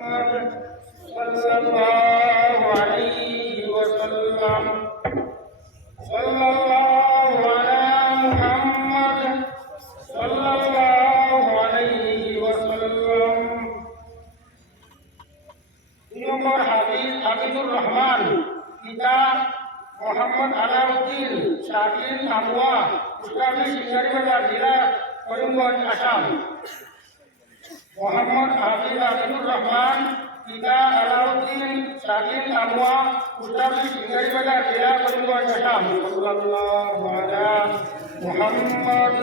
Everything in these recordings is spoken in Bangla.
صلى الله عليه وسلم صلى الله على محمد صلى الله عليه وسلم নম্বর হাফিজ হাফিজুর রহমান পিতা মোহাম্মদ আলাউদ্দিন শাকির নামুয়া ইসলামী সিঙ্গারিবাজার জেলা করিমগঞ্জ আসাম মোহাম্মদ হাফিজ হাফিজুর রহমান পিতা আলাউদ্দিন শাকির নামুয়া ইসলামী সিঙ্গারিবাজার জেলা করিমগঞ্জ আসাম মুহাম্মদ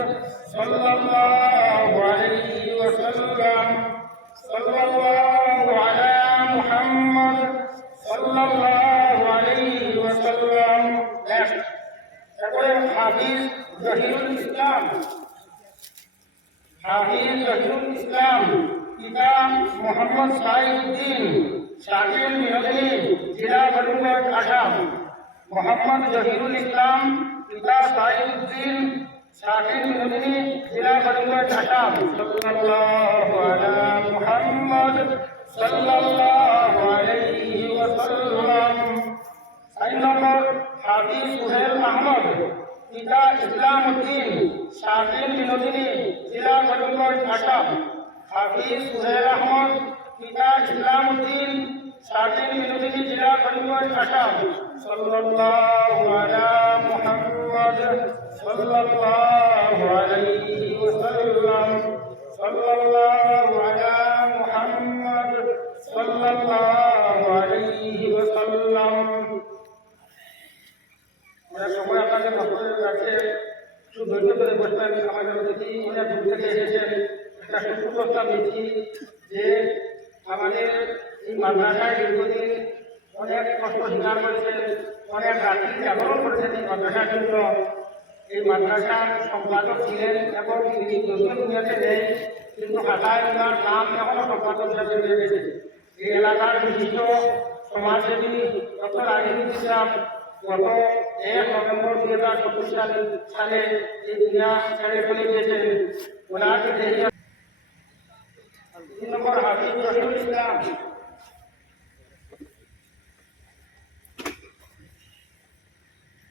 সাল্লাল্লাহু আলাইহি ওয়াসাল্লাম সাল্লাল্লাহু আলা মুহাম্মদ সাল্লাল্লাহু আলাইহি ওয়াসাল্লাম তারপরে হাফিজ জহিরুল ইসলাম হাফিজ জহিরুল ইসলাম পিতা মোহাম্মদ সাইউদ্দিন শাকিল মিহদিনী জেলা করিমগঞ্জ আসাম। মোহাম্মদ জহিরুল ইসলাম, পিতা সাইউদ্দিন শাকিল মিহদিনী জেলা করিমগঞ্জ আসাম। সাল্লাল্লাহু আলা মুহাম্মদ সাল্লাল্লাহু আলাইহি ওয়াসাল্লাম। চার নম্বর হাফিজ সুহেল আহমদ, পিতা ইসলাম উদ্দিন শাকিল বিনোদিনী জেলা করিমগঞ্জ আসাম। হাফিজ সুহেল আহমদ, পিতা ইসলাম উদ্দিন শাকিল বিনোদিনী জেলা করিমগঞ্জ আসাম সাল্লাল্লাহু আলা মুহাম্মদ, সাল্লাল্লাহু আলাইহি ওয়াসাল্লাম। সাল্লাল্লাহু আলা মুহাম্মদ, সাল্লাল্লাহু আলাইহি ওয়াসাল্লাম। আমরা সময় আপনাদের ভক্তদের কাছে একটু ধৈর্য ধরে বসবেন আমাদের অতিথি অনেক দূর থেকে এসেছেন? একটা সুপ্রস্তাব দিচ্ছি যে আমাদের এই মাদ্রাসায় দীর্ঘদিন অনেক কষ্ট স্বীকার করেছেন অনেক রাত্রি জাগরণ করেছেন এই মাদ্রাসার জন্য এই মাদ্রাসার সম্পাদক ছিলেন এবং তিনি যদিও দুনিয়াতে নেই কিন্তু খাতায় ওনার নাম এখনও সম্পাদক হিসাবে রয়ে গেছে এই এলাকার বিশিষ্ট সমাজসেবী ডক্টর আজিজুল ইসলাম গত এক নভেম্বর দুই হাজার চব্বিশ সালে এই দুনিয়া ছেড়ে চলে গিয়েছেন ওনার দেহে তিন নম্বর হাফিজ রহিমুল ইসলাম